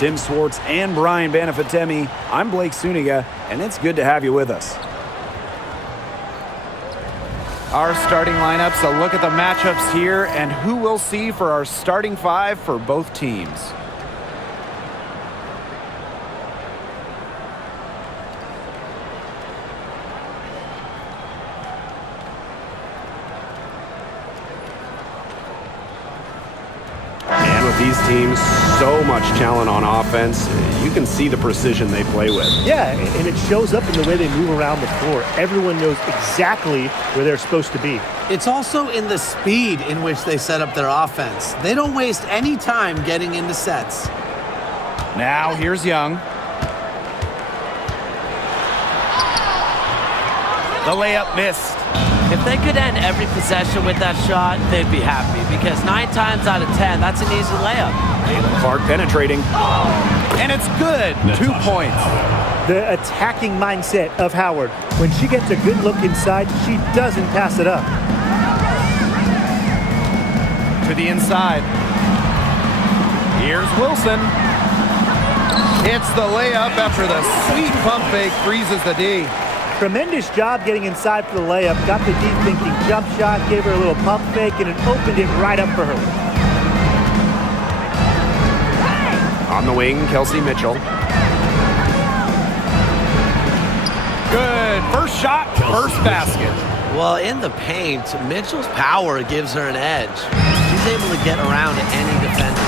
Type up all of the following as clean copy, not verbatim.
Tim Swartz and Brian Banafitemi, I'm Blake Suniga, and it's good to have you with us. Our starting lineups, a look at the matchups here, and who we'll see for our starting five for both teams. These teams, so much talent on offense. You can see the precision they play with. Yeah, and it shows up in the way they move around the floor. Everyone knows exactly where they're supposed to be. It's also in the speed in which they set up their offense. They don't waste any time getting into sets. Now, here's Young. The layup missed. If they could end every possession with that shot, they'd be happy, because 9 times out of 10, that's an easy layup. Clark penetrating. And it's good. 2 points. The attacking mindset of Howard. When she gets a good look inside, she doesn't pass it up. To the inside. Here's Wilson. Hits the layup after the sweet pump fake freezes the D. Tremendous job getting inside for the layup. Got the deep thinking jump shot, gave her a little pump fake, and it opened it right up for her. On the wing, Kelsey Mitchell. Good. First shot, first basket. Well, in the paint, Mitchell's power gives her an edge. She's able to get around any defender.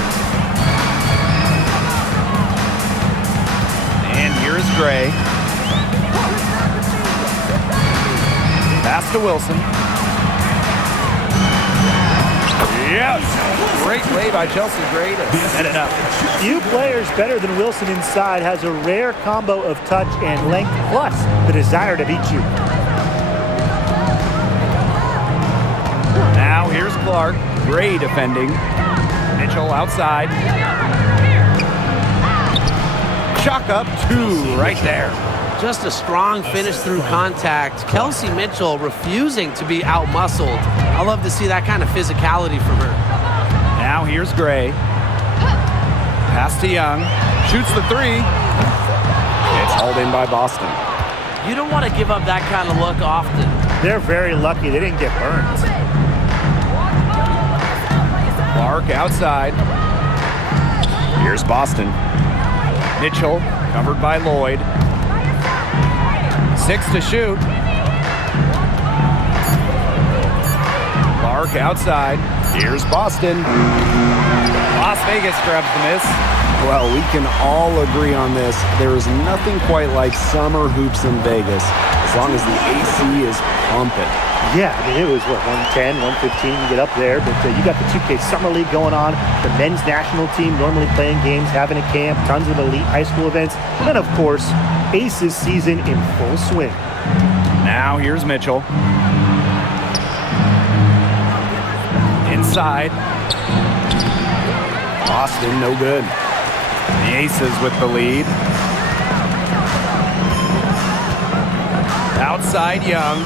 And here's Gray. Pass to Wilson. Yes! Great play by Chelsea Gray to set it up. Few players better than Wilson inside, has a rare combo of touch and length, plus the desire to beat you. Now here's Clark. Gray defending. Mitchell outside. Chalk up 2 right there. Just a strong finish through contact. Kelsey Mitchell refusing to be outmuscled. I love to see that kind of physicality from her. Now here's Gray. Pass to Young. Shoots the 3. It's hauled in by Boston. You don't want to give up that kind of look often. They're very lucky they didn't get burned. Clark outside. Here's Boston. Mitchell covered by Lloyd. 6 to shoot. Clark outside. Here's Boston. Las Vegas grabs the miss. Well, we can all agree on this. There is nothing quite like summer hoops in Vegas, as long as the AC is pumping. Yeah, I mean, it was, 110, 115, you get up there. But you got the 2K Summer League going on, the men's national team normally playing games, having a camp, tons of elite high school events. And then, of course, Aces season in full swing. Now here's Mitchell. Inside. Boston, no good. The Aces with the lead. Outside Young.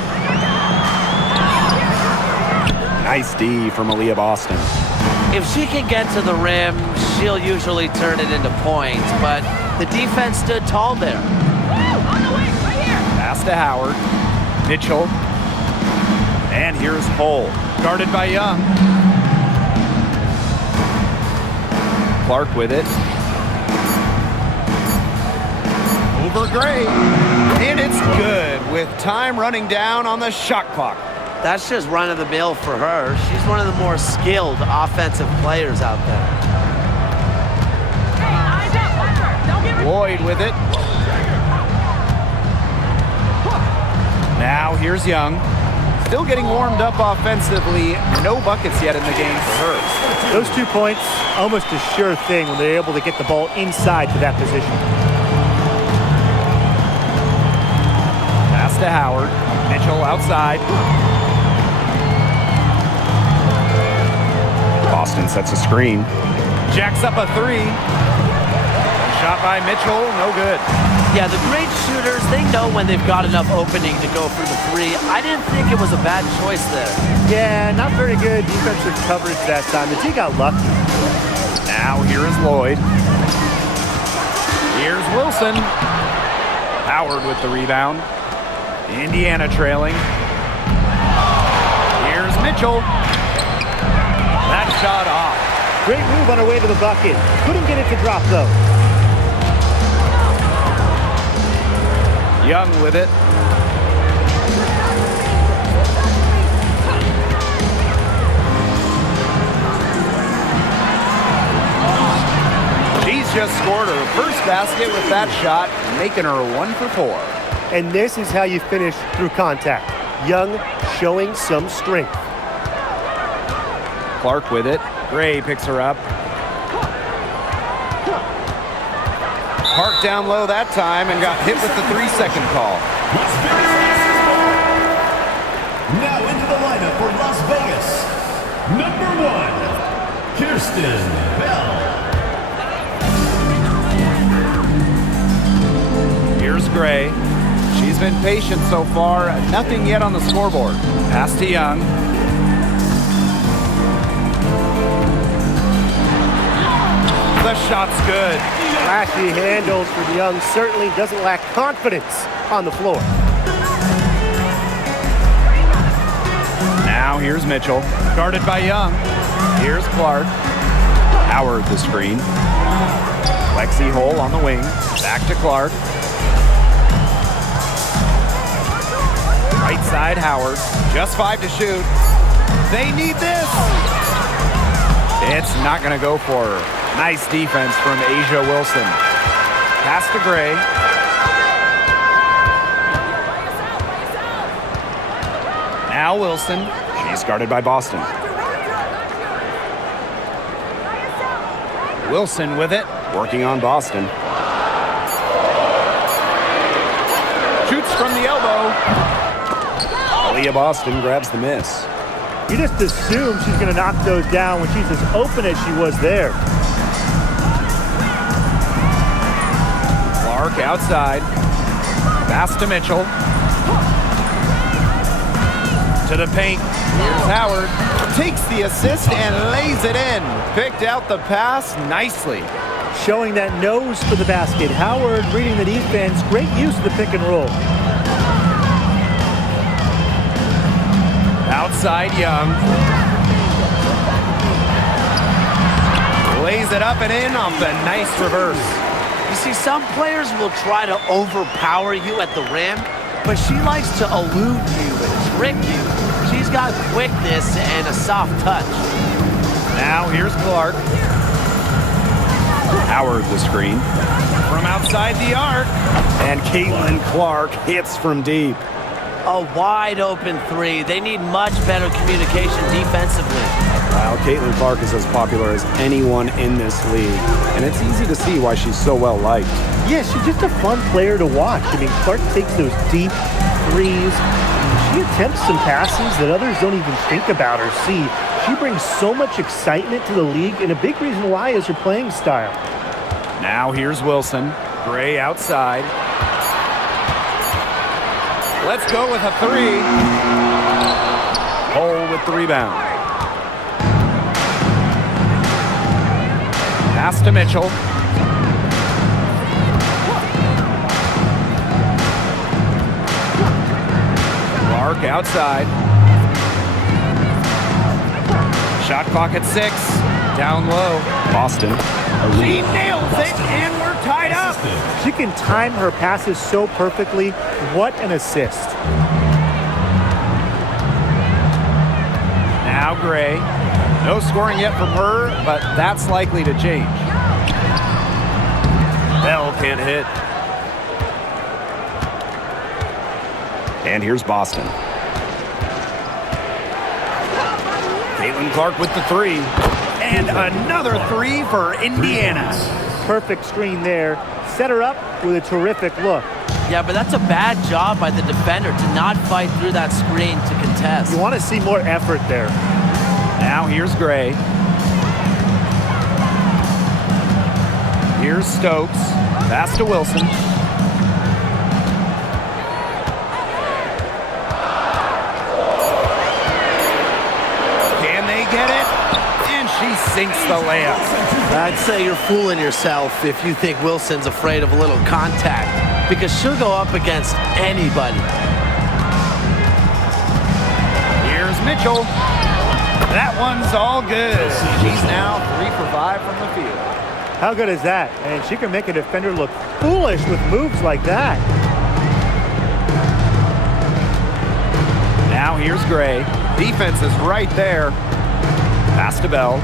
Nice D from Aaliyah Boston. If she can get to the rim, she'll usually turn it into points, but the defense stood tall there. Pass to Howard. Mitchell. And here's Hull. Guarded by Young. Clark with it. Over Gray. And it's good with time running down on the shot clock. That's just run-of-the-mill for her. She's one of the more skilled offensive players out there. Lloyd with it. Now here's Young. Still getting warmed up offensively. No buckets yet in the game for her. Those 2 points, almost a sure thing when they're able to get the ball inside to that position. Pass to Howard. Mitchell outside. Boston sets a screen. Jacks up a 3. Shot by Mitchell, no good. Yeah, the great shooters, they know when they've got enough opening to go for the 3. I didn't think it was a bad choice there. Yeah, not very good defensive coverage that time. The team got lucky. Now here is Lloyd. Here's Wilson. Howard with the rebound. Indiana trailing. Here's Mitchell. That shot off. Great move on her way to the bucket. Couldn't get it to drop, though. Young with it. She's just scored her first basket with that shot, making her 1 for 4. And this is how you finish through contact. Young showing some strength. Clark with it. Gray picks her up. Park down low that time and got hit with the 3-second call. Las Vegas Aces ball. Now into the lineup for Las Vegas. Number 1, Kirsten Bell. Here's Gray. She's been patient so far. Nothing yet on the scoreboard. Pass to Young. The shot's good. Flashy handles for the Young. Certainly doesn't lack confidence on the floor. Now here's Mitchell. Guarded by Young. Here's Clark. Howard the screen. Lexi Hole on the wing. Back to Clark. Right side Howard. Just 5 to shoot. They need this. It's not going to go for her. Nice defense from Asia Wilson. Pass to Gray. Now Wilson. She's guarded by Boston. Wilson with it. Working on Boston. Shoots from the elbow. Aaliyah Boston grabs the miss. You just assume she's going to knock those down when she's as open as she was there. Clark outside. Pass to Mitchell. To the paint. Here's Howard. Takes the assist and lays it in. Picked out the pass nicely. Showing that nose for the basket. Howard reading the defense. Great use of the pick and roll. Outside Young. Lays it up and in off the nice reverse. You see, some players will try to overpower you at the rim, but she likes to elude you and trick you. She's got quickness and a soft touch. Now here's Clark. Howard the screen. From outside the arc. And Caitlin Clark hits from deep. A wide open 3. They need much better communication defensively. Wow, Caitlin Clark is as popular as anyone in this league. And it's easy to see why she's so well liked. Yeah, she's just a fun player to watch. I mean, Clark takes those deep threes. She attempts some passes that others don't even think about or see. She brings so much excitement to the league, and a big reason why is her playing style. Now here's Wilson. Gray outside. Let's go with a 3. Hole with the rebound. Pass to Mitchell. Clark outside. Shot clock at 6. Down low. Boston. She nails it, and we're tied up. She can time her passes so perfectly. What an assist. Now Gray. No scoring yet from her, but that's likely to change. Bell can't hit. And here's Boston. Caitlin Clark with the 3. And another 3 for Indiana. Perfect screen there. Set her up with a terrific look. Yeah, but that's a bad job by the defender to not fight through that screen to contest. You want to see more effort there. Now here's Gray. Here's Stokes. Pass to Wilson. Can they get it? And she sinks the layup. I'd say you're fooling yourself if you think Wilson's afraid of a little contact, because she'll go up against anybody. Here's Mitchell. That one's all good. She's now 3 for 5 from the field. How good is that? And she can make a defender look foolish with moves like that. Now here's Gray. Defense is right there. Pass to Bell.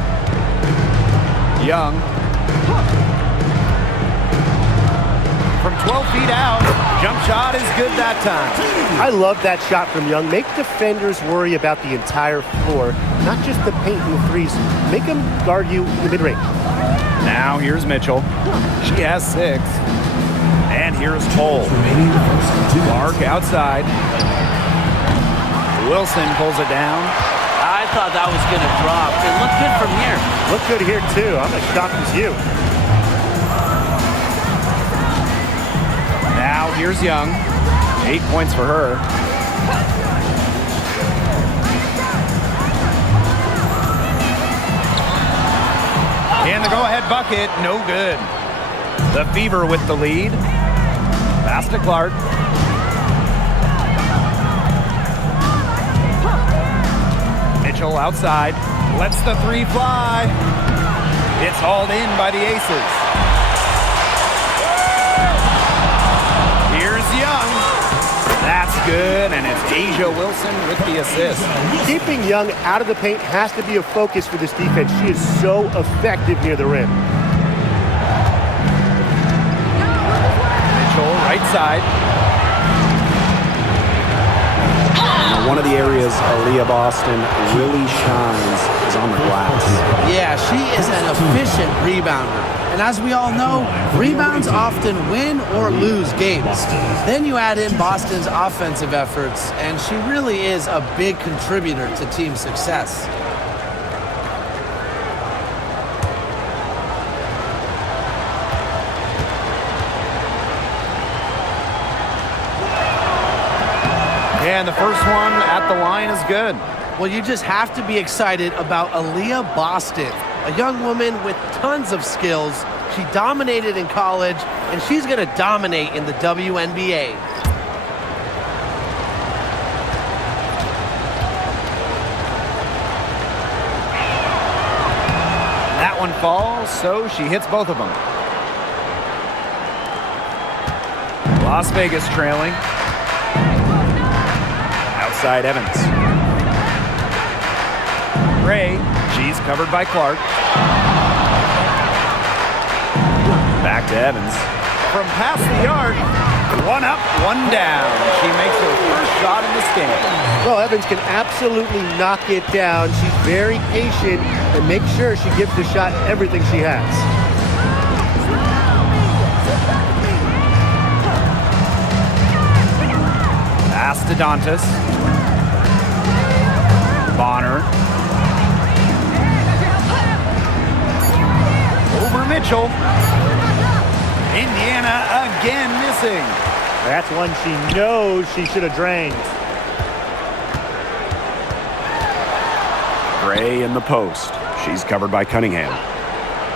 Young. From 12 feet out. Jump shot is good that time. I love that shot from Young. Make defenders worry about the entire floor, not just the paint and the threes. Make them guard you in the mid-range. Now here's Mitchell. She has 6. And here's Cole. Clark outside. Wilson pulls it down. I thought that was going to drop. It looked good from here. Look good here, too. I'm as shocked as you. Now here's Young. 8 points for her. And the go-ahead bucket, no good. The Fever with the lead. Pass to Clark. Mitchell outside. Lets the 3 fly. It's hauled in by the Aces. Here's Young. That's good, and it's Asia Wilson with the assist. Keeping Young out of the paint has to be a focus for this defense. She is so effective near the rim. Mitchell, right side. Now, one of the areas Aaliyah Boston really shines is on the glass. Yeah, she is an efficient rebounder. And as we all know, rebounds often win or lose games. Then you add in Boston's offensive efforts, and she really is a big contributor to team success. And the first one at the line is good. Well, you just have to be excited about Aaliyah Boston, a young woman with tons of skills. She dominated in college, and she's going to dominate in the WNBA. That one falls, so she hits both of them. Las Vegas trailing. Outside Evans. Ray, she's covered by Clark. Back to Evans. From past the arc, 1 up, 1 down. She makes her first shot in this game. Well, Evans can absolutely knock it down. She's very patient and makes sure she gives the shot everything she has. Pass to Dantas. Bonner. Over Mitchell. Indiana again missing. That's one she knows she should have drained. Gray in the post. She's covered by Cunningham.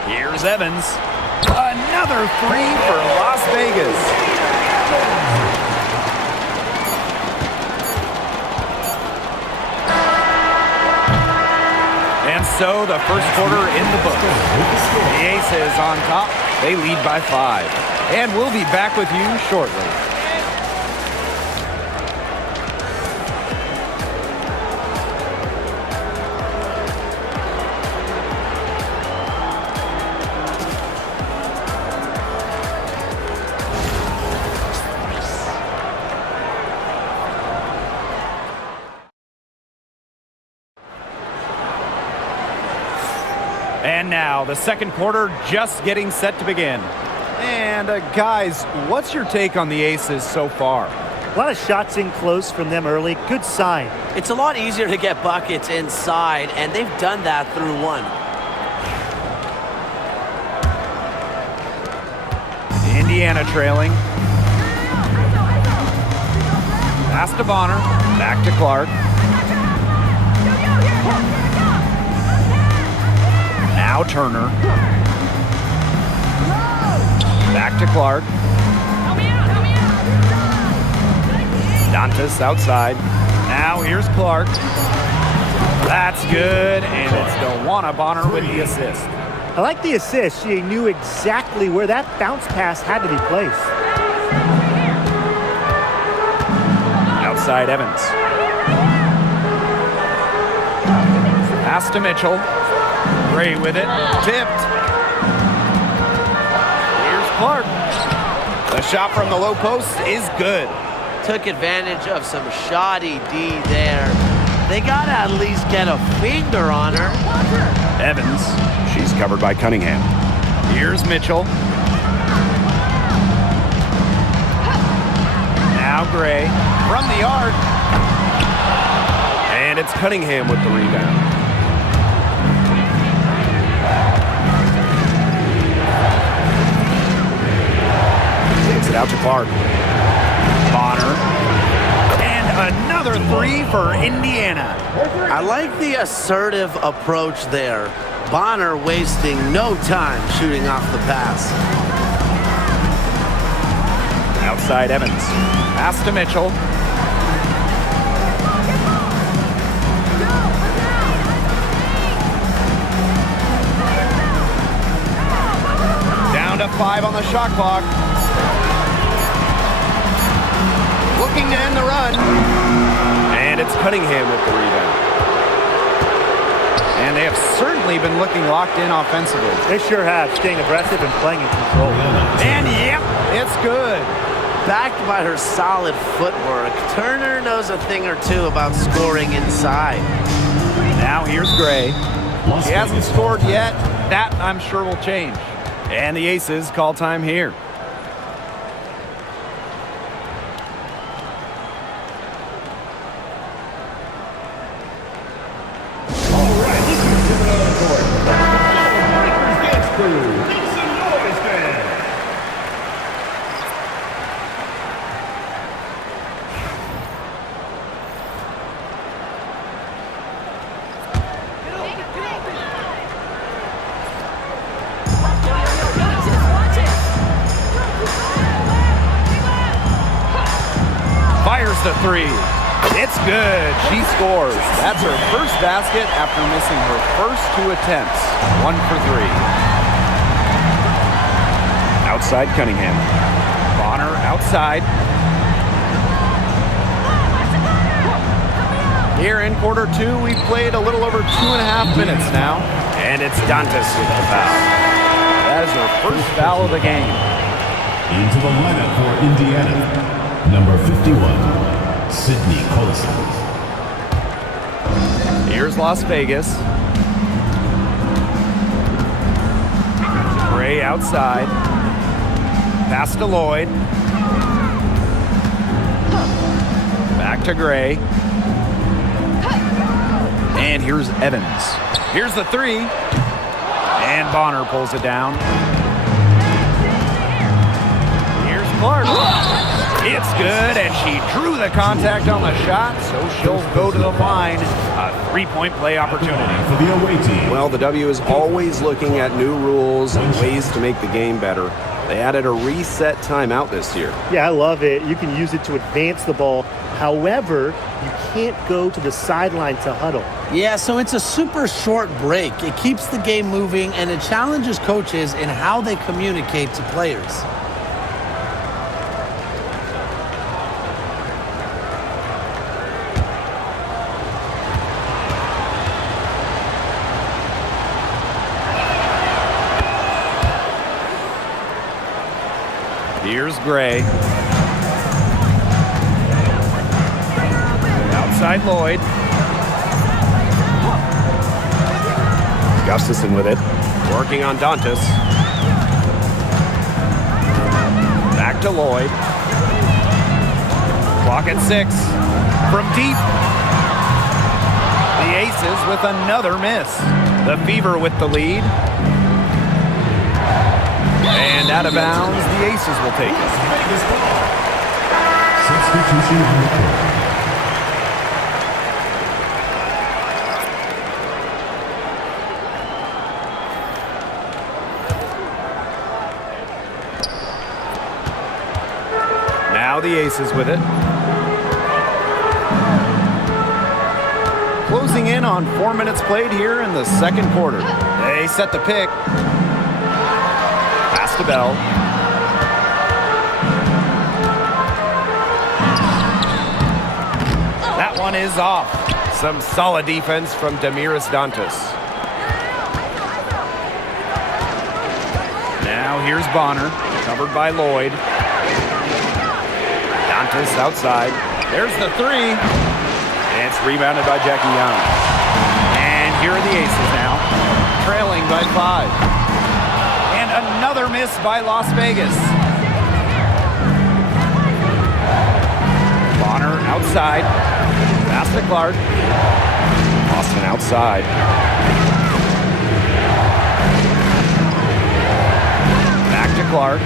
Here's Evans. Another 3 for Las Vegas. And so the first quarter in the books. The Aces on top. They lead by 5. And we'll be back with you shortly. And now, the second quarter just getting set to begin. And guys, what's your take on the Aces so far? A lot of shots in close from them early. Good sign. It's a lot easier to get buckets inside, and they've done that through 1. Indiana trailing. Pass to Bonner. Back to Clark. Now Turner. Back to Clark. Dantas outside. Now here's Clark. That's good, and it's Delwana Bonner with the assist. I like the assist. She knew exactly where that bounce pass had to be placed. Outside Evans. Pass to Mitchell. Gray with it. Tipped. Here's Clark. The shot from the low post is good. Took advantage of some shoddy D there. They got to at least get a finger on her. Evans. She's covered by Cunningham. Here's Mitchell. Now Gray from the arc. And it's Cunningham with the rebound. Takes it out to Clark. Bonner. And another three for Indiana. I like the assertive approach there. Bonner wasting no time shooting off the pass. Outside Evans. Pass to Mitchell. Down to 5 on the shot clock. Looking to end the run. And it's Cunningham with the rebound. And they have certainly been looking locked in offensively. They sure have, staying aggressive and playing in control. And yep, it's good. Backed by her solid footwork, Turner knows a thing or two about scoring inside. Now here's Gray. She hasn't scored yet. That, I'm sure, will change. And the Aces call time here. Fires the three. It's good. She scores. That's her first basket after missing her first 2 attempts. 1 for 3. Outside Cunningham. Bonner outside. Here in quarter 2, we've played a little over 2.5 minutes now. And it's Dantas with the foul. That is her first foul of the game. Into the lineup for Indiana. Number 51, Sydney Colson. Here's Las Vegas. Gray outside. Pass to Lloyd. Back to Gray. And here's Evans. Here's the three. And Bonner pulls it down. Here's Clark. It's good, and she drew the contact on the shot, so she'll go to the line. A 3-point play opportunity. For the away team. Well, the W is always looking at new rules and ways to make the game better. They added a reset timeout this year. Yeah, I love it. You can use it to advance the ball. However, you can't go to the sideline to huddle. Yeah, so it's a super short break. It keeps the game moving, and it challenges coaches in how they communicate to players. Here's Gray. Outside Lloyd. Gustafson with it. Working on Dantas. Back to Lloyd. Clock at 6. From deep. The Aces with another miss. The Fever with the lead. And out of bounds, the Aces will take it. Substitution on the court. Now the Aces with it. Closing in on 4 minutes played here in the second quarter. They set the pick. Pass to Bell. That one is off. Some solid defense from Damiris Dantas. Now here's Bonner, covered by Lloyd. Dantas outside. There's the three. And it's rebounded by Jackie Young. And here are the Aces now, trailing by 5. And another miss by Las Vegas. Bonner outside. Pass to Clark. Boston outside. Back to Clark.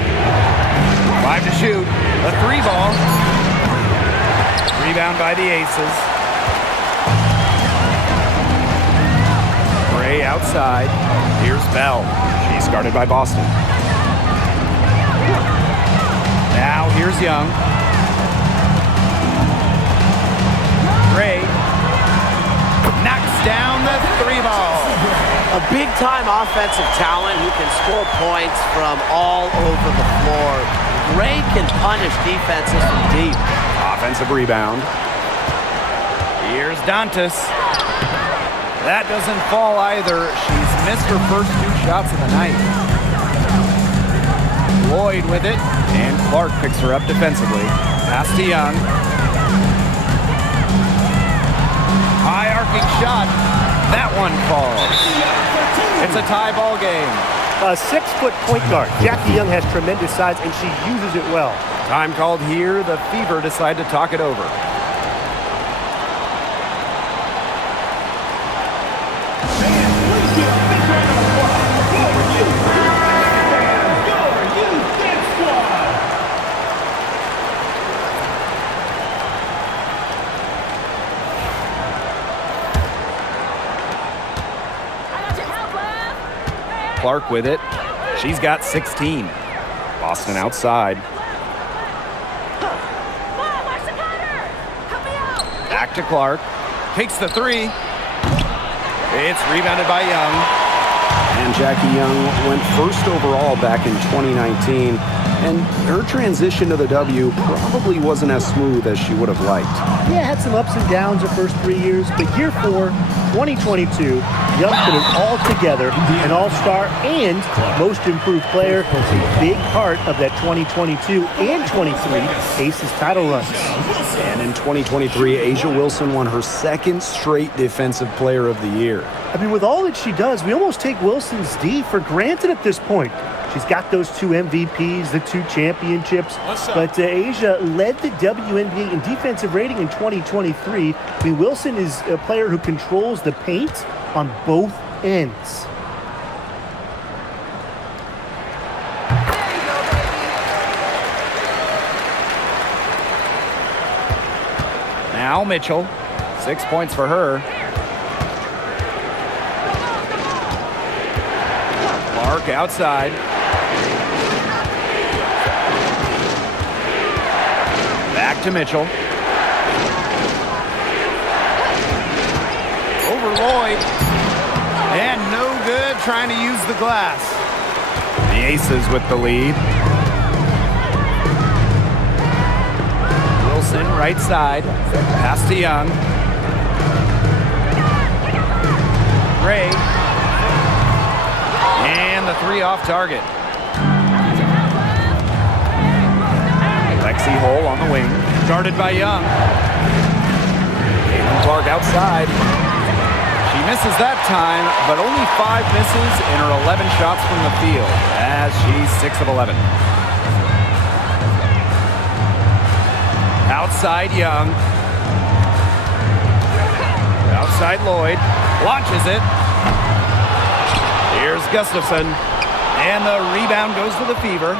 5 to shoot. A 3 ball. Rebound by the Aces. Gray outside. Here's Bell. She's guarded by Boston. Now here's Young. Gray knocks down the 3 ball. A big-time offensive talent who can score points from all over the floor. Gray can punish defenses from deep. Offensive rebound. Here's Dantas. That doesn't fall either. She's missed her first 2 shots of the night. Lloyd with it, and Clark picks her up defensively. Pass to Young. High arcing shot. That one falls. It's a tie ball game. A 6-foot point guard. Jackie Young has tremendous size, and she uses it well. Time called here. The Fever decide to talk it over. Clark with it. She's got 16. Boston outside. Back to Clark. Takes the 3. It's rebounded by Young. And Jackie Young went first overall back in 2019. And her transition to the W probably wasn't as smooth as she would have liked. Yeah, had some ups and downs her first 3 years, but year 4, 2022, Young put it all together, an all-star and most improved player, a big part of that 2022 and 23 Aces title runs. And in 2023, A'ja Wilson won her 2nd straight Defensive Player of the Year. I mean, with all that she does, we almost take Wilson's D for granted at this point. She's got those 2 MVPs, the 2 championships, but A'ja led the WNBA in defensive rating in 2023. I mean, Wilson is a player who controls the paint on both ends. Now Mitchell. 6 points for her. Clark outside. Back to Mitchell. Over Lloyd. And no good trying to use the glass. The Aces with the lead. Wilson right side. Pass to Young. Gray. And the 3 off target. Lexi Hole on the wing, guarded by Young. Caitlin Clark outside. She misses that time, but only 5 misses in her 11 shots from the field, as she's 6 of 11. Outside Young. Outside Lloyd. Launches it. Here's Gustafson. And the rebound goes to the Fever.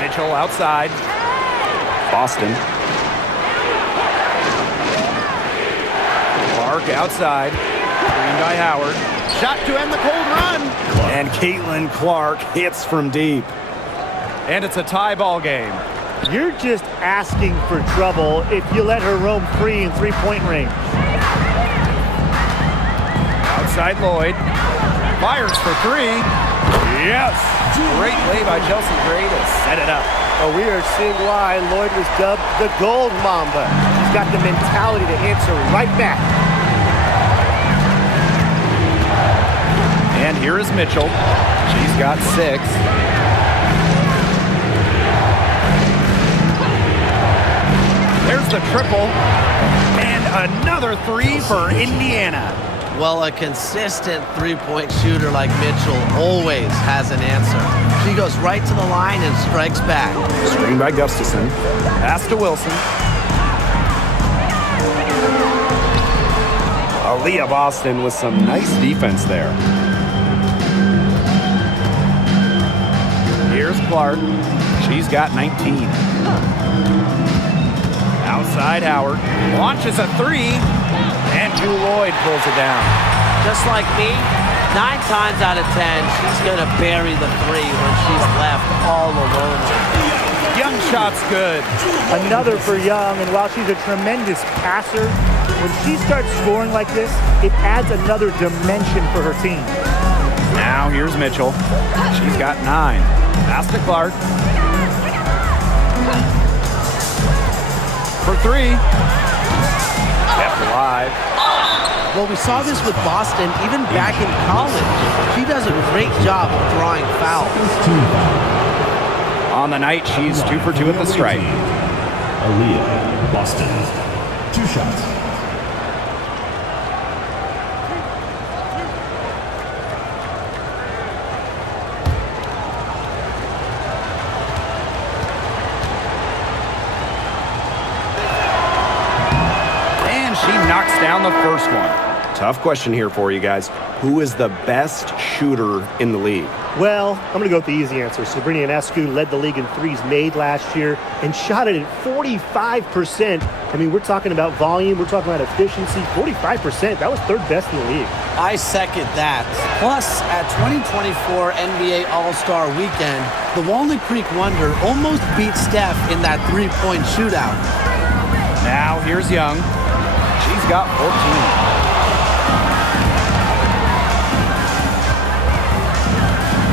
Mitchell outside. Boston. Clark outside. Screen by Howard. Shot to end the cold run. And Caitlin Clark hits from deep. And it's a tie ball game. You're just asking for trouble if you let her roam free in three-point range. Outside Lloyd. Fires for three. Yes! Great play by Chelsea Gray to set it up. Oh, we are seeing why Lloyd was dubbed the Gold Mamba. She's got the mentality to answer right back. And here is Mitchell. She's got 6. There's the triple. And another 3 for Indiana. Well, a consistent three-point shooter like Mitchell always has an answer. She goes right to the line and strikes back. Screen by Gustafson. Pass to Wilson. Aaliyah Boston with some nice defense there. Here's Clark. She's got 19. Outside Howard. Launches a 3. And Drew Lloyd pulls it down. Just like me, 9 times out of 10, she's going to bury the 3 when she's left all alone. Young shot's good. Another for Young, and while she's a tremendous passer, when she starts scoring like this, it adds another dimension for her team. Now here's Mitchell. She's got 9. Pass to Clark. For 3. Kept alive. Well, we saw this with Boston even back in college. She does a great job of drawing fouls. On the night, she's 2 for 2 at the stripe. Aaliyah Boston. 2 shots. Knocks down the first one. Tough question here for you guys. Who is the best shooter in the league? Well, I'm going to go with the easy answer. Sabrina Ionescu led the league in threes made last year and shot it at 45%. I mean, we're talking about volume. We're talking about efficiency. 45%. That was 3rd best in the league. I second that. Plus, at 2024 NBA All-Star Weekend, the Walnut Creek Wonder almost beat Steph in that three-point shootout. Now here's Young. She's got 14.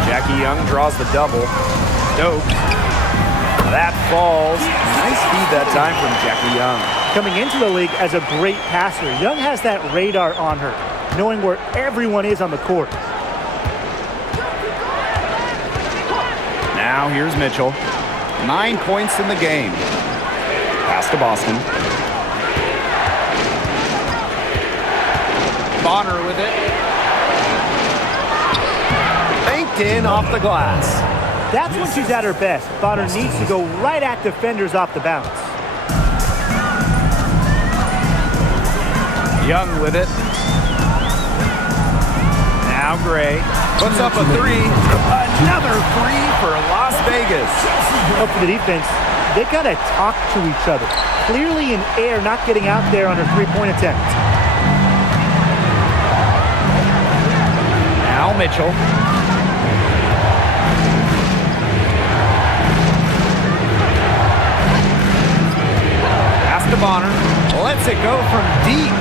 Jackie Young draws the double. Stokes. That falls. Nice feed that time from Jackie Young. Coming into the league as a great passer, Young has that radar on her, knowing where everyone is on the court. Now here's Mitchell. 9 points in the game. Pass to Boston. Bonner with it. Banked in off the glass. That's when she's at her best. Bonner needs to go right at defenders off the bounce. Young with it. Now Gray puts up a 3. Another 3 for Las Vegas. Up for the defense, they gotta talk to each other. Clearly in air, not getting out there on her three-point attempt. Now Mitchell. Pass to Bonner. Lets it go from deep.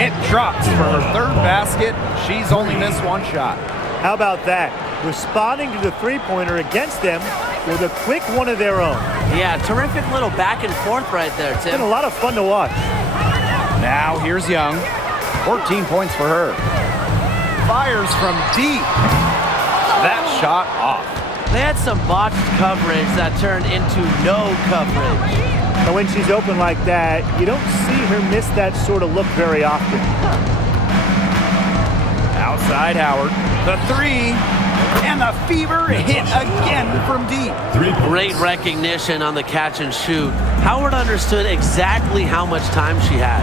It drops for her 3rd basket. She's only missed 1 shot. How about that? Responding to the three-pointer against them with a quick one of their own. Yeah, terrific little back and forth right there, It's been Tim. a lot of fun to watch. Now here's Young. 14 points for her. Fires from deep. That shot off. They had some botched coverage that turned into no coverage. And when she's open like that, you don't see her miss that sort of look very often. Outside Howard. The 3. And the fever hit again from deep. Great recognition on the catch and shoot. Howard understood exactly how much time she had.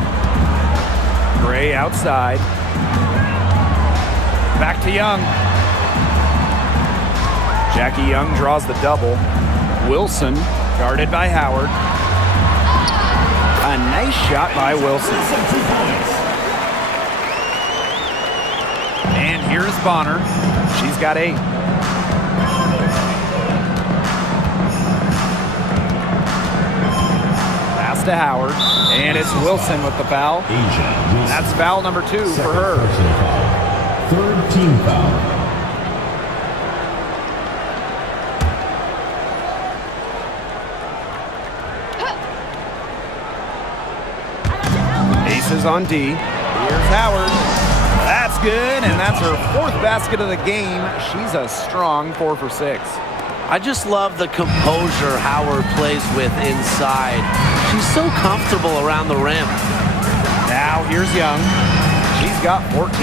Gray outside. Back to Young. Jackie Young draws the double. Wilson guarded by Howard. A nice shot by Wilson. And here's Bonner. She's got 8. to Howard, and it's Wilson with the foul. That's foul number 2 for her. Third team foul. Aces on D. Here's Howard. That's good, and that's her 4th basket of the game. She's a strong 4 for 6. I just love the composure Howard plays with inside. She's so comfortable around the rim. Now here's Young. She's got 14.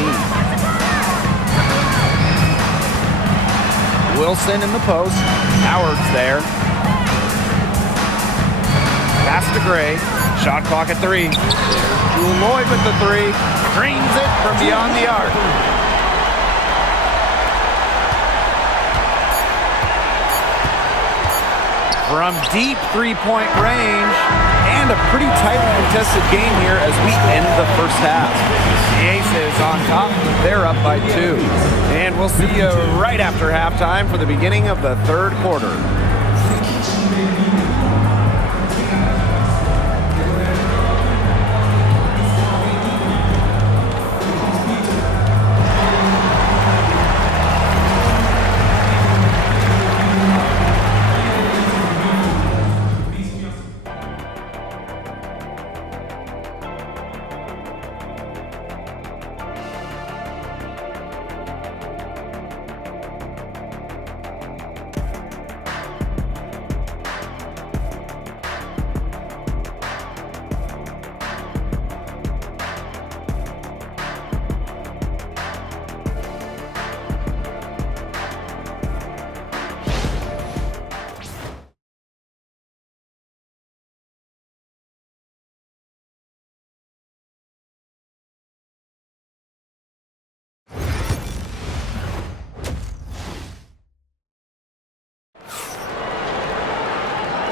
Wilson in the post. Howard's there. Pass to Gray. Shot clock at 3. Jewel Lloyd with the 3. Drains it from beyond the arc. From deep three-point range, and a pretty tightly contested game here as we end the first half. The Aces on top, they're up by 2. And we'll see you right after halftime for the beginning of the 3rd quarter.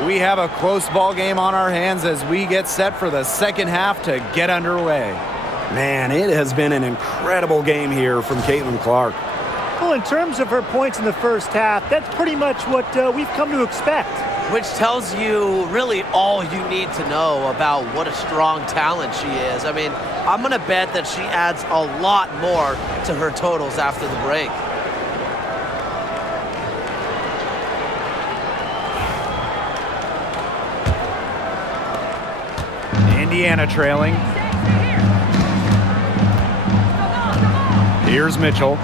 We have a close ball game on our hands as we get set for the second half to get underway. Man, it has been an incredible game here from Caitlin Clark. Well, in terms of her points in the first half, that's pretty much what we've come to expect. Which tells you really all you need to know about what a strong talent she is. I mean, I'm going to bet that she adds a lot more to her totals after the break. Indiana trailing. Here's Mitchell.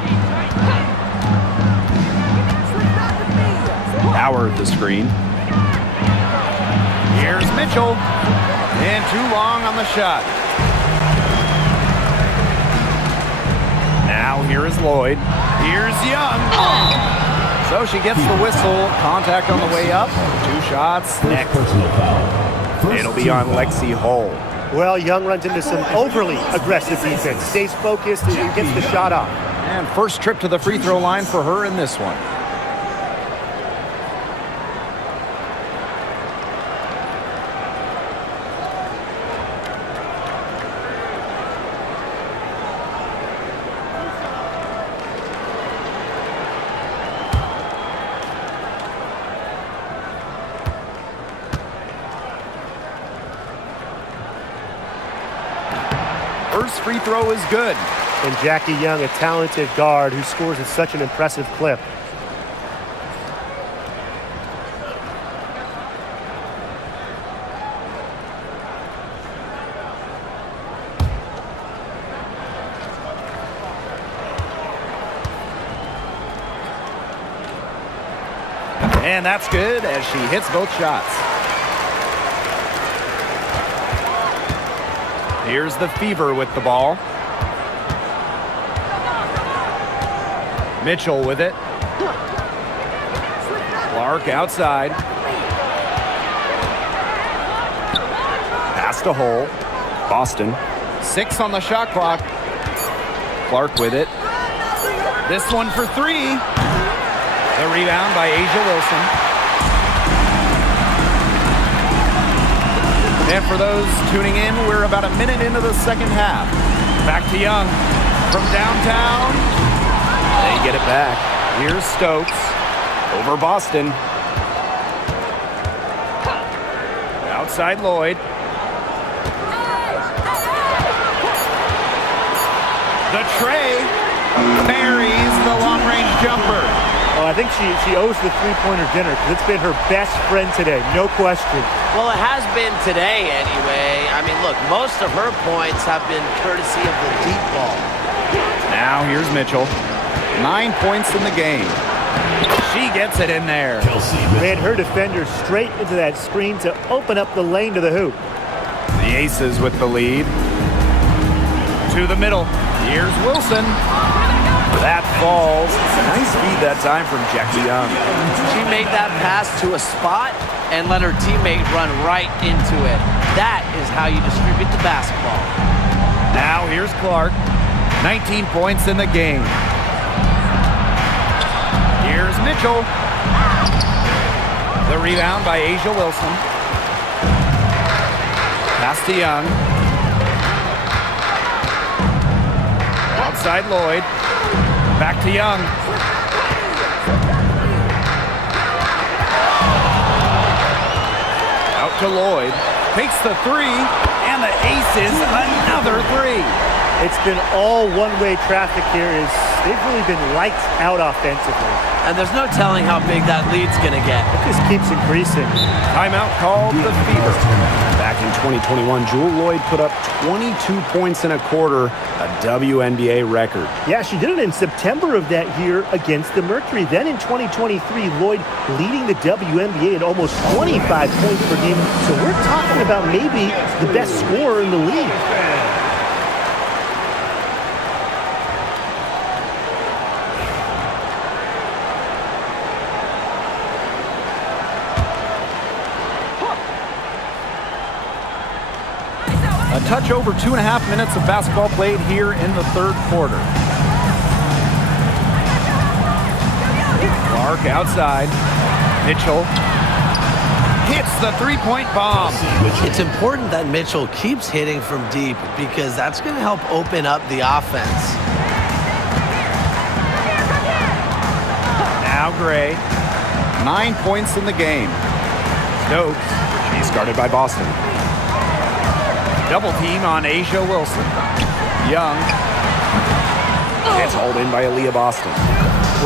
Howard the screen. Here's Mitchell. And too long on the shot. Now here is Lloyd. Here's Young. So she gets the whistle. Contact on the way up. 2 shots. Next. It'll be on Lexi Hull. Well, Young runs into some overly aggressive defense. Stays focused and gets the shot off. And first trip to the free throw line for her in this one. First free throw is good. And Jackie Young, a talented guard who scores at such an impressive clip. And that's good as she hits both shots. Here's the Fever with the ball. Mitchell with it. Clark outside. Pass to Hull. Boston. 6 on the shot clock. Clark with it. This one for 3. The rebound by Asia Wilson. And for those tuning in, we're about a minute into the second half. Back to Young from downtown. They get it back. Here's Stokes over Boston. Outside Lloyd. The tray buries the long-range jumper. Oh, I think she owes the three-pointer dinner because it's been her best friend today, no question. Well, it has been today anyway. I mean, look, most of her points have been courtesy of the deep ball. Now here's Mitchell. 9 points in the game. She gets it in there. Ran her defender straight into that screen to open up the lane to the hoop. The Aces with the lead. To the middle. Here's Wilson. That falls. Nice feed that time from Jackie Young. She made that pass to a spot and let her teammate run right into it. That is how you distribute the basketball. Now here's Clark. 19 points in the game. Here's Mitchell. The rebound by A'ja Wilson. Pass to Young. Outside Lloyd. Back to Young. Out to Lloyd. Takes the three, and the Aces another three. It's been all one-way traffic here. They've really been lights out offensively. And there's no telling how big that lead's going to get. It just keeps increasing. Timeout called the Fever. Back in 2021, Jewel Lloyd put up 22 points in a quarter, a WNBA record. Yeah, she did it in September of that year against the Mercury. Then in 2023, Lloyd leading the WNBA at almost 25 points per game. So we're talking about maybe the best scorer in the league. A touch over 2.5 minutes of basketball played here in the third quarter. Clark outside. Mitchell hits the three-point bomb. It's important that Mitchell keeps hitting from deep because that's going to help open up the offense. Now Gray. 9 points in the game. Stokes. She's guarded by Boston. Double team on A'ja Wilson. Young. It's hauled in by Aaliyah Boston.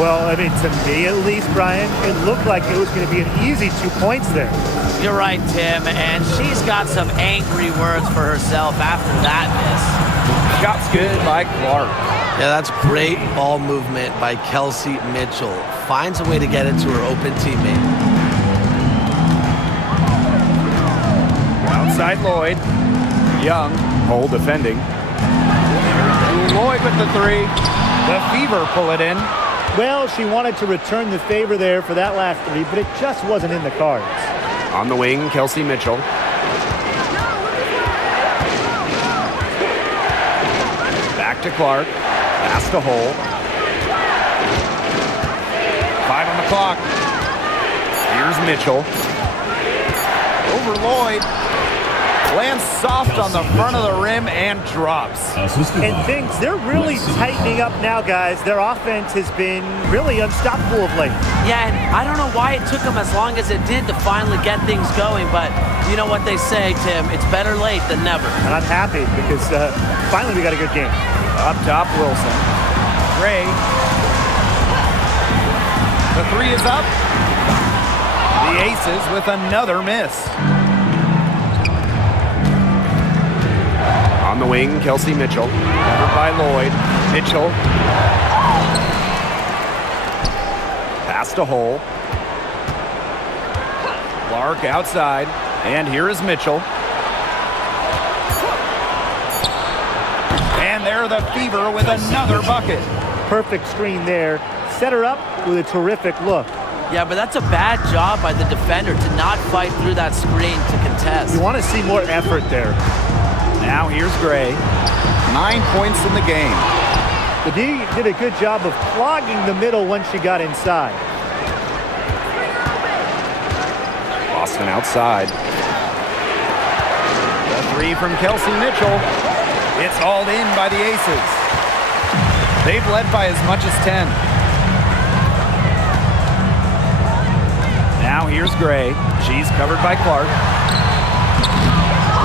Well, I mean, to me at least, Brian, it looked like it was going to be an easy 2 points there. You're right, Tim, and she's got some angry words for herself after that miss. Shots good by Clark. Yeah, that's great ball movement by Kelsey Mitchell. Finds a way to get it to her open teammate. Outside Lloyd. Young. Hole defending. Lloyd with the three. The Fever pull it in. Well, she wanted to return the favor there for that last three, but it just wasn't in the cards. On the wing, Kelsey Mitchell. Back to Clark. Pass to Hole. 5 on the clock. Here's Mitchell. Over Lloyd. Lands soft on the front of the rim and drops. And things, they're really tightening up now, guys. Their offense has been really unstoppable of late. Yeah, and I don't know why it took them as long as it did to finally get things going, but you know what they say, Tim, it's better late than never. And I'm happy because finally we got a good game. Up top, Wilson. Gray. The three is up. The Aces with another miss. On the wing, Kelsey Mitchell. Covered by Lloyd. Mitchell. Pass to Hole. Clark outside. And here is Mitchell. And there the Fever with another bucket. Perfect screen there. Set her up with a terrific look. Yeah, but that's a bad job by the defender to not fight through that screen to contest. You want to see more effort there. Now here's Gray. 9 points in the game. The D did a good job of clogging the middle once she got inside. Boston outside. The three from Kelsey Mitchell. It's hauled in by the Aces. They've led by as much as 10. Now here's Gray. She's covered by Clark.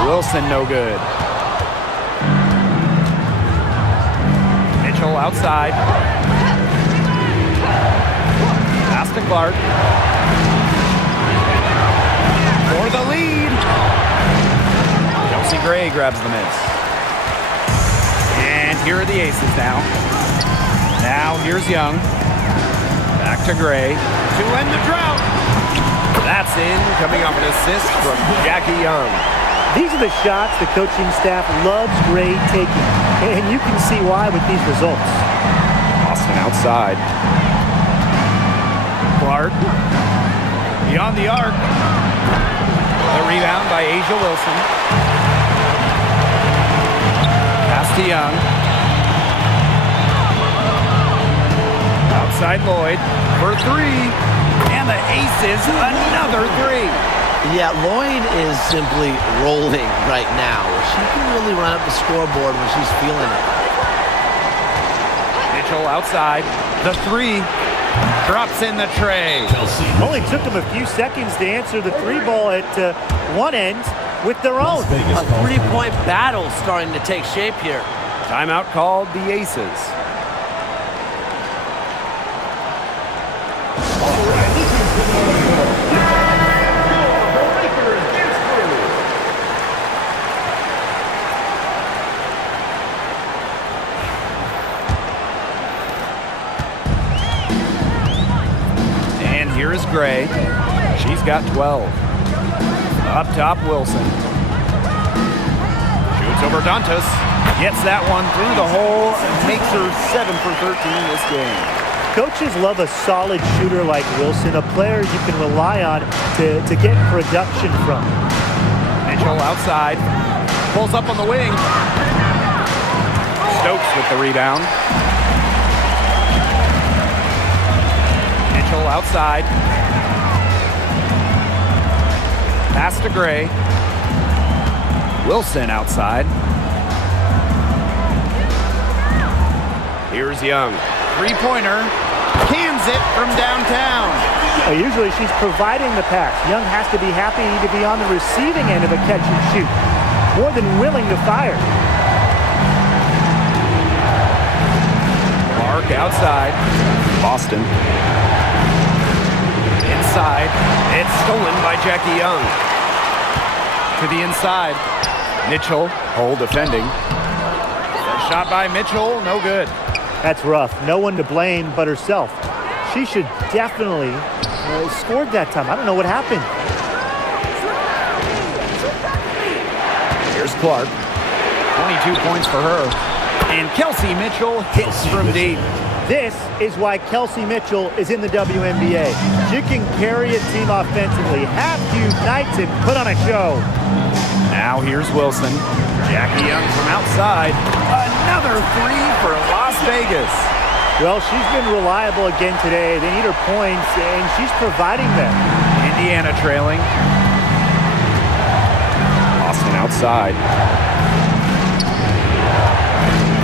Wilson no good. Mitchell outside. Pass to Clark. For the lead. Kelsey Gray grabs the miss. And here are the aces now. Now here's Young. Back to Gray to end the drought. That's in, coming off an assist from Jackie Young. These are the shots the coaching staff loves Gray taking, and you can see why with these results. Boston outside. Clark beyond the arc. The rebound by Asia Wilson. Pass to Young. Outside Lloyd for three. And the aces, another three. Yeah, Lloyd is simply rolling right now. She can really run up the scoreboard when she's feeling it. Mitchell outside. The three. Drops in the tray. Only took them a few seconds to answer the three ball at one end with their own. A three-point battle starting to take shape here. Timeout called the aces. Here is Gray. She's got 12. Up top, Wilson. Shoots over Dantas. Gets that one through the hole and makes her 7 for 13 this game. Coaches love a solid shooter like Wilson, a player you can rely on to get production from. Mitchell outside. Pulls up on the wing. Stokes with the rebound. Outside. Pass to Gray. Wilson outside. Here's Young. Three-pointer. Cans it from downtown. Usually she's providing the pass. Young has to be happy to be on the receiving end of a catch and shoot. More than willing to fire. Clark outside. Boston. Inside. It's stolen by Jackie Young. To the inside. Mitchell, hole defending. A shot by Mitchell, no good. That's rough. No one to blame but herself. She should definitely scored that time. I don't know what happened. Here's Clark. 22 points for her. And Kelsey Mitchell hits from deep. This is why Kelsey Mitchell is in the WNBA. She can carry a team offensively, have few nights, and put on a show. Now here's Wilson. Jackie Young from outside. Another three for Las Vegas. Well, she's been reliable again today. They need her points, and she's providing them. Indiana trailing. Boston outside.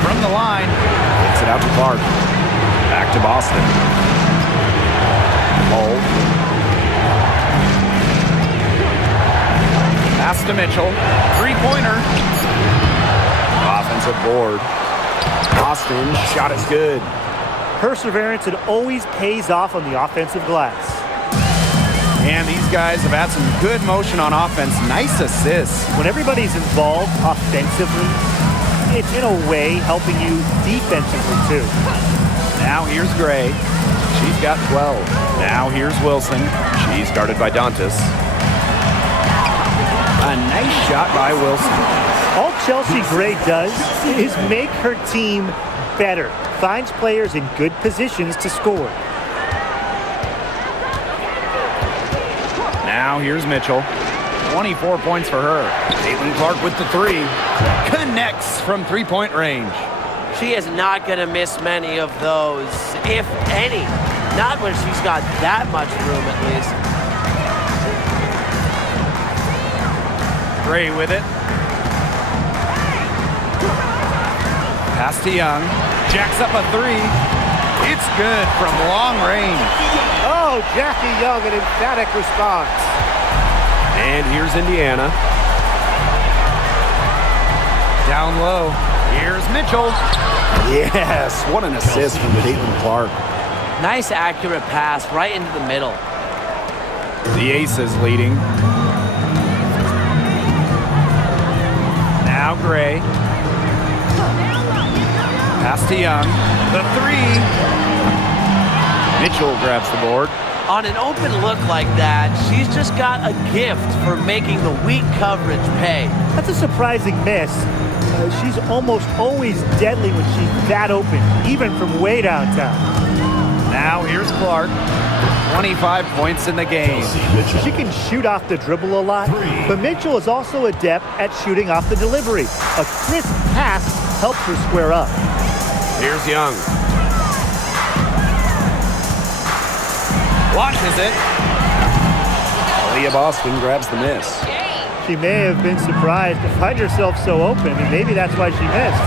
From the line. Gets it out to Clark. Back to Boston. Hole. Pass to Mitchell. Three-pointer. Offensive board. Boston shot is good. Perseverance, it always pays off on the offensive glass. And these guys have had some good motion on offense. Nice assists. When everybody's involved offensively, it's in a way helping you defensively too. Now here's Gray. She's got 12. Now here's Wilson. She's guarded by Dantas. A nice shot by Wilson. All Chelsea Gray does is make her team better. Finds players in good positions to score. Now here's Mitchell. 24 points for her. CaitlinClark with the three. Connects from three-point range. She is not going to miss many of those, if any. Not when she's got that much room, at least. Gray with it. Pass to Young. Jacks up a three. It's good from long range. Oh, Jackie Young, an emphatic response. And here's Indiana. Down low. Here's Mitchell. Yes, what an assist from Caitlin Clark. Nice accurate pass right into the middle. The Aces leading. Now Gray. Pass to Young. The three. Mitchell grabs the board. On an open look like that, she's just got a gift for making the weak coverage pay. That's a surprising miss. She's almost always deadly when she's that open, even from way downtown. Now here's Clark. 25 points in the game. She can shoot off the dribble a lot, but Mitchell is also adept at shooting off the delivery. A crisp pass helps her square up. Here's Young. Launches it. Leah Boston grabs the miss. She may have been surprised to find herself so open, and maybe that's why she missed.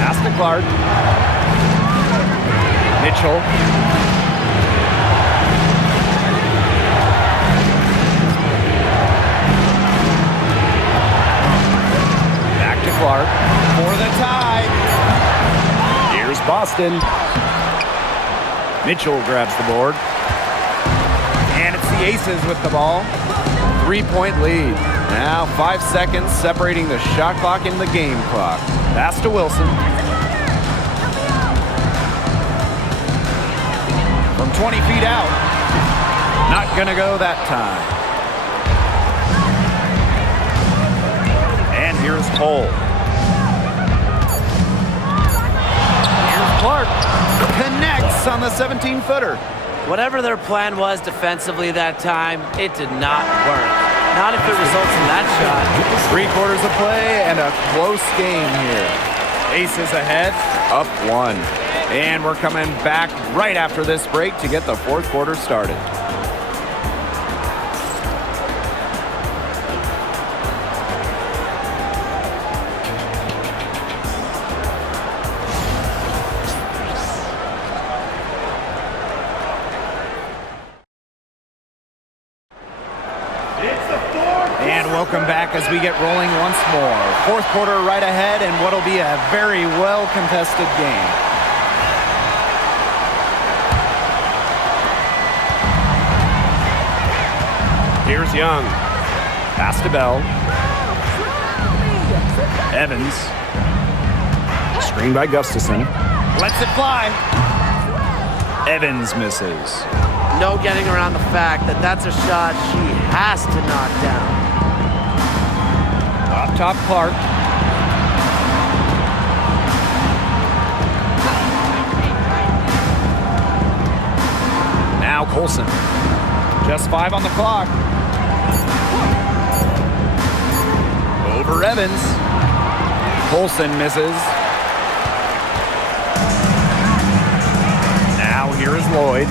Pass to Clark. Mitchell. Back to Clark for the tie. Here's Boston. Mitchell grabs the board. And it's the Aces with the ball. 3-point lead. Now 5 seconds separating the shot clock and the game clock. Pass to Wilson. From 20 feet out. Not gonna go that time. And here's Cole. Here's Clark. Connects on the 17-footer. Whatever their plan was defensively that time, it did not work. Not if it results in that shot. 3 quarters of play and a close game here. Aces ahead, up 1. And we're coming back right after this break to get the 4th quarter started. And welcome back as we get rolling once more. 4th quarter right ahead and what'll be a very well contested game. Here's Young. Pass to Bell. Evans. Screen by Gustafson. Lets it fly. Evans misses. No getting around the fact that that's a shot she has to knock down. Up top, Clark. Now Colson. Just 5 on the clock. Over Evans. Colson misses. Now here is Lloyd.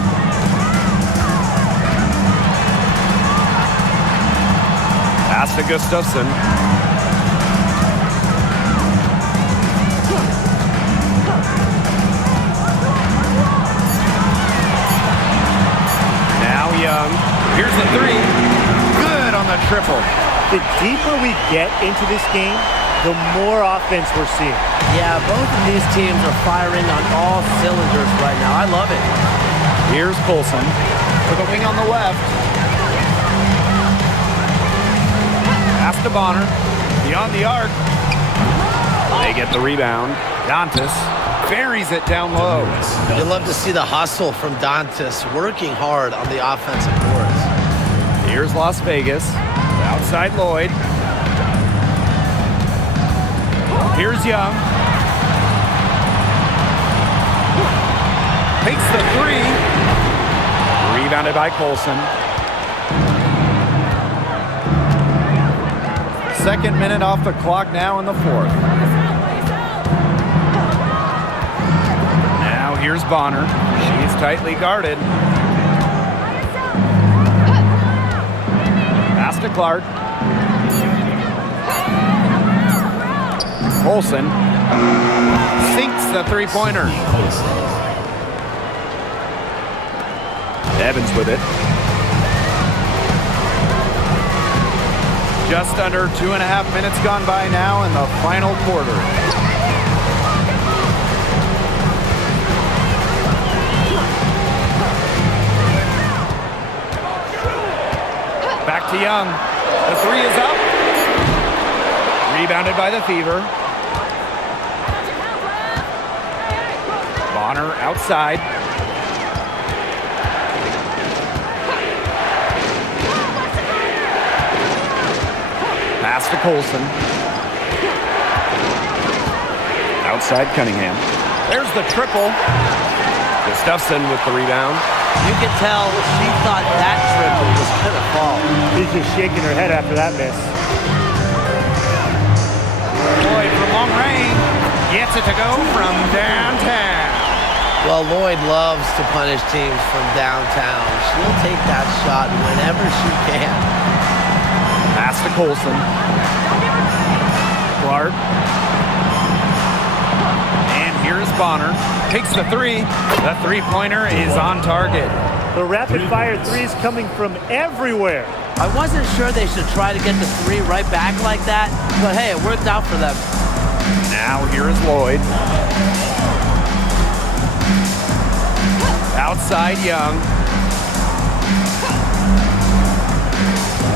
Pass to Gustafson. Now Young. Here's the 3. Good on the triple. The deeper we get into this game, the more offense we're seeing. Yeah, both of these teams are firing on all cylinders right now. I love it. Here's Colson for the wing on the left. Pass to Bonner. Beyond the arc. They get the rebound. Dantas buries it down low. You love to see the hustle from Dantas working hard on the offensive boards. Here's Las Vegas. Outside Lloyd. Here's Young. Takes the 3. Rebounded by Colson. 2nd minute off the clock now in the 4th. Now here's Bonner. She's tightly guarded. Pass to Clark. Colson sinks the 3-pointer. Evans with it. Just under 2.5 minutes gone by now in the final quarter. to Young. The three is up. Rebounded by the Fever. Bonner outside. Pass to Colson. Outside Cunningham. There's the triple. Gustafson with the rebound. You can tell she thought that triple was going to fall. She's just shaking her head after that miss. Lloyd from long range gets it to go from downtown. Well, Lloyd loves to punish teams from downtown. She'll take that shot whenever she can. Pass to Colson. Clark. And here's Bonner. Takes the three. The three-pointer is on target. The rapid-fire threes coming from everywhere. I wasn't sure they should try to get the three right back like that, but hey, it worked out for them. Now here is Lloyd. Outside Young.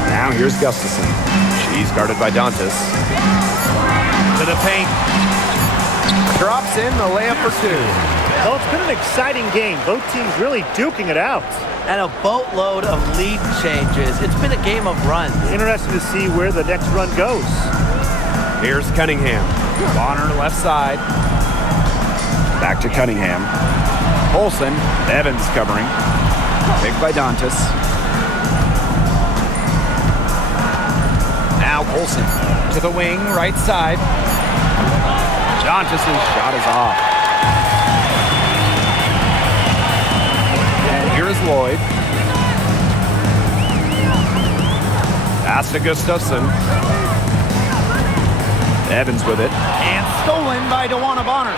Now here's Gustafson. She's guarded by Dantas. To the paint. Drops in the layup for two. Well, it's been an exciting game. Both teams really duking it out. And a boatload of lead changes. It's been a game of runs. Interesting to see where the next run goes. Here's Cunningham. Bonner left side. Back to Cunningham. Colson. Evans covering. Picked by Dantas. Now Colson to the wing, right side. Dantas' shot is off. And here's Lloyd. Pass to Gustafson. Evans with it. And stolen by DeWanna Bonner.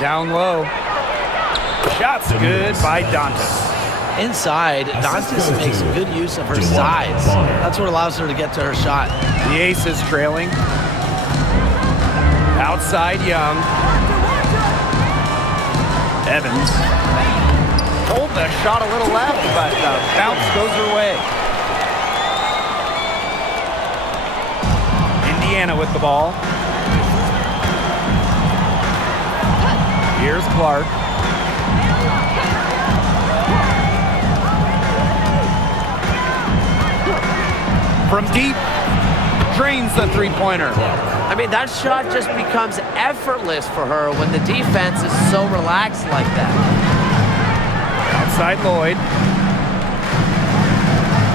Down low. Shot's good by Dantas. Inside, Dantas makes good use of her size. That's what allows her to get to her shot. The ace is trailing. Outside Young. Evans. Hold the shot a little left, but the bounce goes her way. Indiana with the ball. Here's Clark. From deep, drains the three-pointer. I mean, that shot just becomes effortless for her when the defense is so relaxed like that. Outside Lloyd.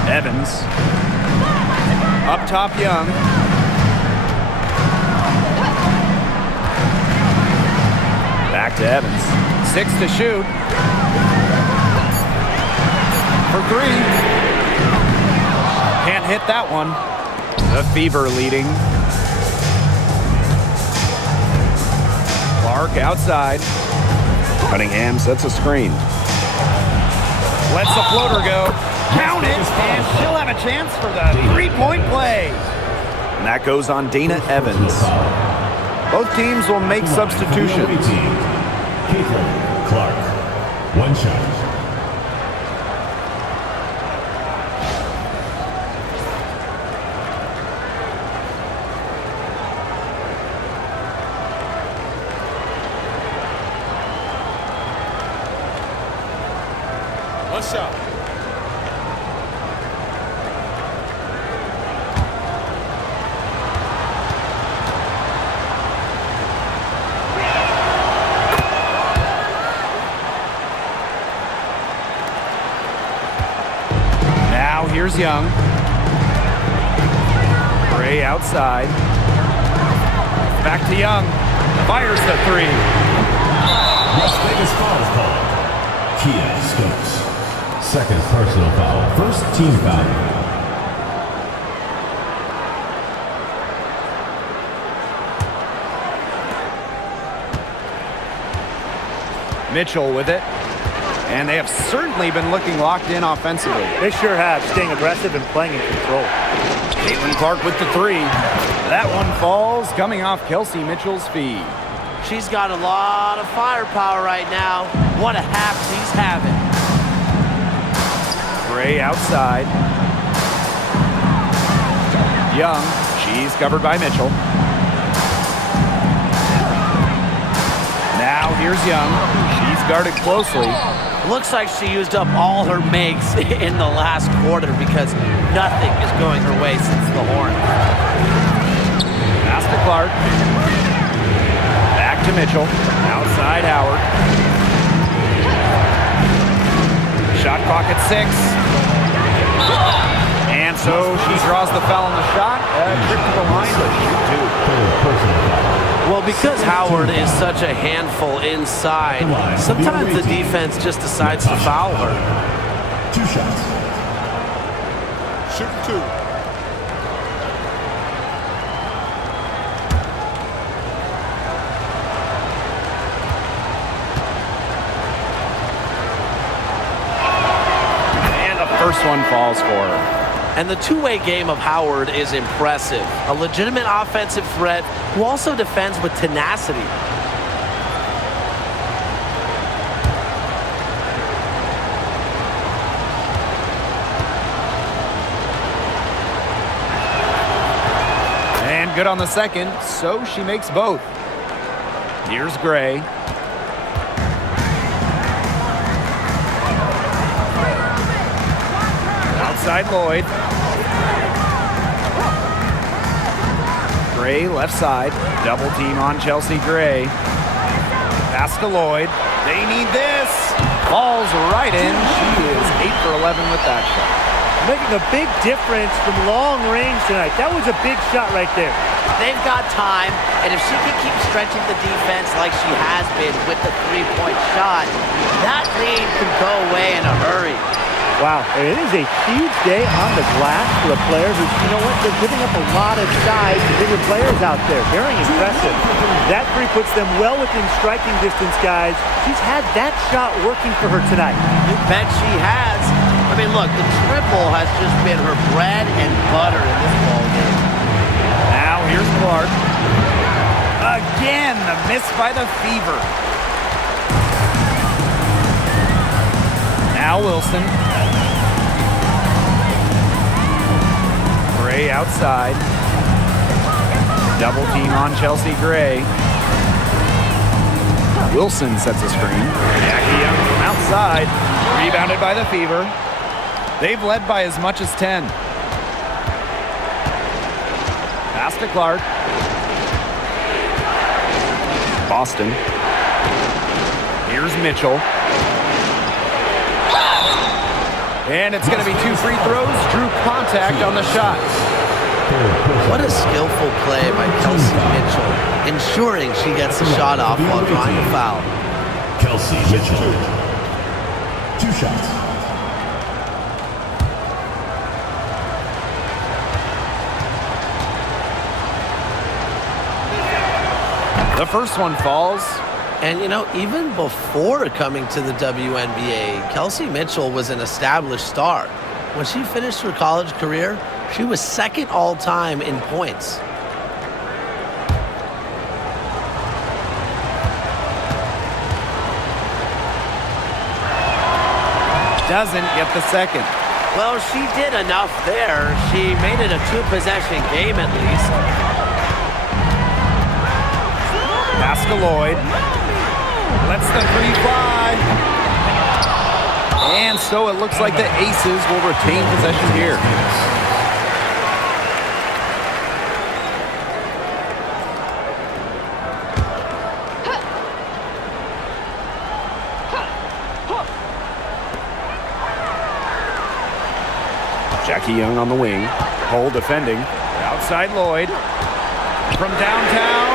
Evans. Up top Young. Back to Evans. 6 to shoot. For three. Can't hit that one. The Fever leading. Clark outside. Cunningham sets a screen. Lets the floater go. Count it, and she'll have a chance for the three-point play. And that goes on Dana Evans. Both teams will make substitutions. Clark, one shot. What's up? Now here's Young. Bray outside. Back to Young. Fires the three. Las Vegas foul call. Kia Stokes. Second personal foul. First team foul. Mitchell with it. And they have certainly been looking locked in offensively. They sure have, staying aggressive and playing in control. Caitlin Clark with the three. That one falls, coming off Kelsey Mitchell's feed. She's got a lot of firepower right now. What a half she's having. Gray outside. Young, she's covered by Mitchell. Now here's Young. She's guarded closely. Looks like she used up all her makes in the last quarter because nothing is going her way since the Hornets. Pass to Clark. Back to Mitchell. Outside Howard. Shot clock at 6. And so she draws the foul on the shot. Trip to the line to shoot 2. Well, because Howard is such a handful inside, sometimes the defense just decides to foul her. 2 shots. Shoot 2. And the first one falls for her. And the two-way game of Howard is impressive. A legitimate offensive threat who also defends with tenacity. And good on the second, so she makes both. Here's Gray. Outside Lloyd. Gray left side. Double team on Chelsea Gray. Pass to Lloyd. They need this. Falls right in. She is 8 for 11 with that shot. Making a big difference from long range tonight. That was a big shot right there. They've got time, and if she can keep stretching the defense like she has been with the three-point shot, that lead could go away in a hurry. Wow, it is a huge day on the glass for the players. You know what? They're giving up a lot of size to bigger players out there. Very impressive. That three puts them well within striking distance, guys. She's had that shot working for her tonight. You bet she has. I mean, look, the triple has just been her bread and butter in this ball game. Now here's Clark. Again, the miss by the Fever. Now Wilson. Gray outside. Double team on Chelsea Gray. Wilson sets a screen. Jackie Young from outside. Rebounded by the Fever. They've led by as much as 10. Pass to Clark. Boston. Here's Mitchell. And it's going to be 2 free throws. Drew contact on the shot. What a skillful play by Kelsey Mitchell, ensuring she gets the shot off while drawing a foul. Kelsey Mitchell. 2 shots. The first one falls. And, you know, even before coming to the WNBA, Kelsey Mitchell was an established star. When she finished her college career, she was second all-time in points. Doesn't get the second. Well, she did enough there. She made it a 2-possession game at least. Pass to Lloyd. Lets the 3 fly. And so it looks like the Aces will retain possession here. Jackie Young on the wing. Cole defending. Outside Lloyd. From downtown.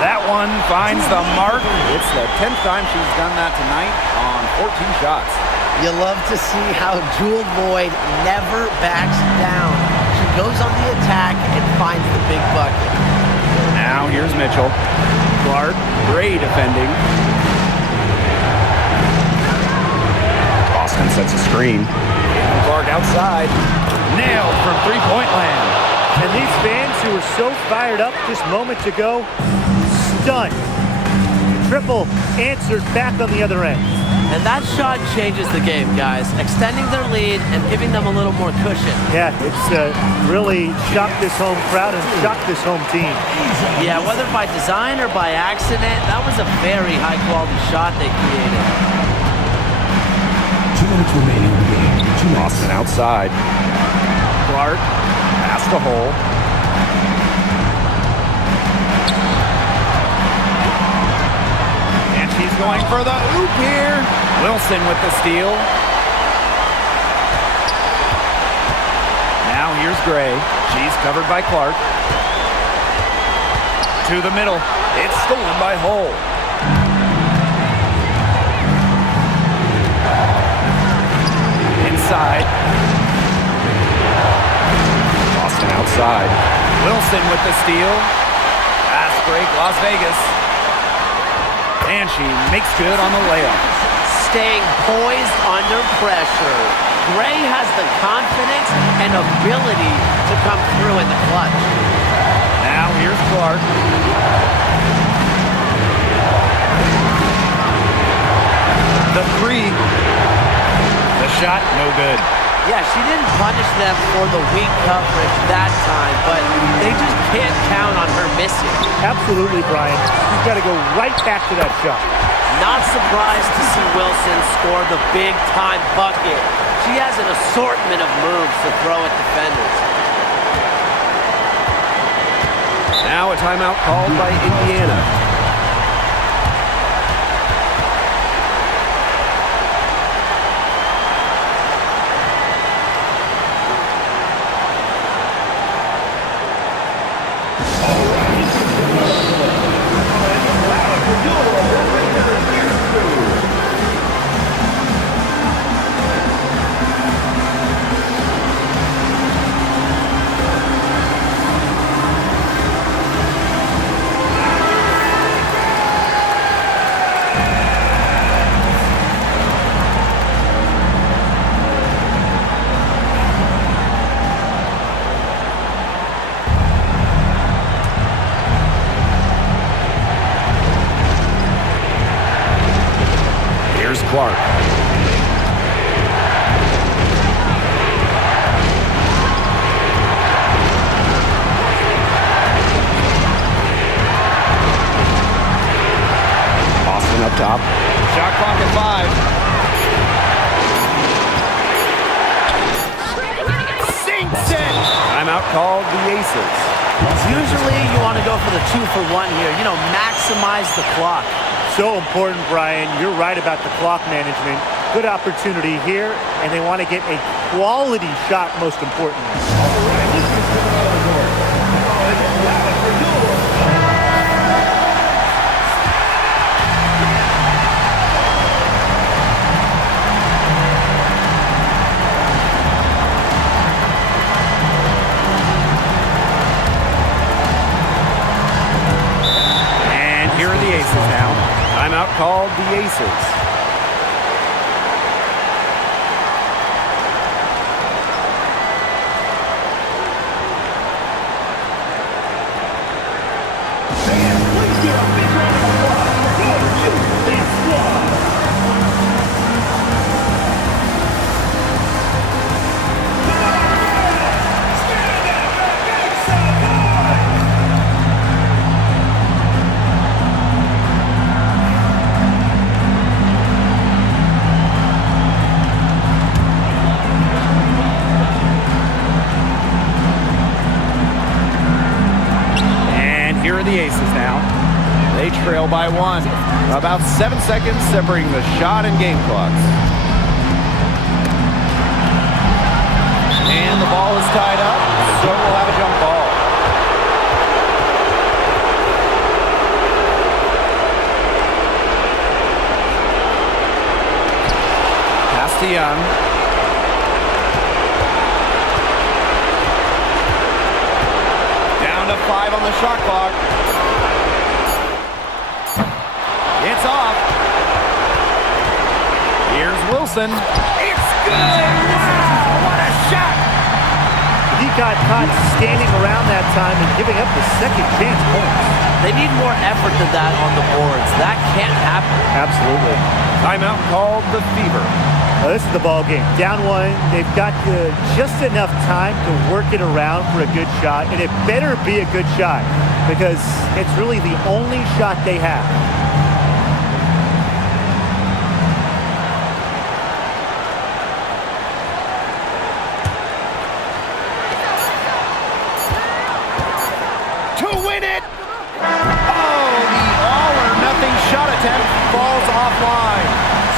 That one finds the mark. It's the 10th time she's done that tonight on 14 shots. You love to see how Jewel Lloyd never backs down. She goes on the attack and finds the big bucket. Now here's Mitchell. Clark, Gray defending. Boston sets a screen. Clark outside. Nailed from three-point land. And these fans who were so fired up just moments ago, stunned triple answered back on the other end. And that shot changes the game, guys, extending their lead and giving them a little more cushion. Yeah, it's really shocked this home crowd and shocked this home team. Yeah, whether by design or by accident, that was a very high-quality shot they created. 2 minutes remaining in the game. Boston outside. Clark past the hole. And she's going for the oop here. Wilson with the steal. Now here's Gray. She's covered by Clark. To the middle. It's stolen by Hull. Inside. Boston outside. Wilson with the steal. Pass break, Las Vegas. And she makes good on the layup. Staying poised under pressure. Gray has the confidence and ability to come through in the clutch. Now here's Clark. The three. The shot, no good. Yeah, she didn't punish them for the weak coverage that time, but they just can't count on her missing. Absolutely, Brian. She's got to go right back to that shot. Not surprised to see Wilson score the big-time bucket. She has an assortment of moves to throw at defenders. Now a timeout called by Indiana. Clark. Boston up top. Shot clock at 5. Sinks it! Timeout called the Aces. Usually you want to go for the 2-for-1 here. You know, maximize the clock. So important, Brian. You're right about the clock management. Good opportunity here, and they want to get a quality shot, most importantly. And here are the Aces now. Timeout called the Aces. The Aces now. They trail by 1. About 7 seconds separating the shot and game clocks. And the ball is tied up, so we'll have a jump ball. Pass to Young. Down to 5 on the shot clock. It's off. Here's Wilson. It's good. Wow, what a shot. he got caught standing around that time and giving up the second chance points. They need more effort than that on the boards. That can't happen. Absolutely. Timeout called the Fever. This is the ball game. Down one, they've got just enough time to work it around for a good shot, and it better be a good shot because it's really the only shot they have. To win it! Oh, the all-or-nothing shot attempt falls offline.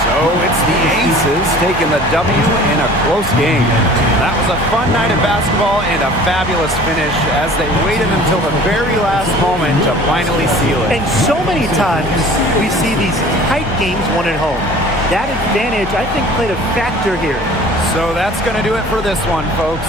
So it's the Aces taking the W in a close game. That was a fun night of basketball and a fabulous finish as they waited until the very last moment to finally seal it. And so many times we see these tight games won at home. That advantage, I think, played a factor here. So that's going to do it for this one, folks.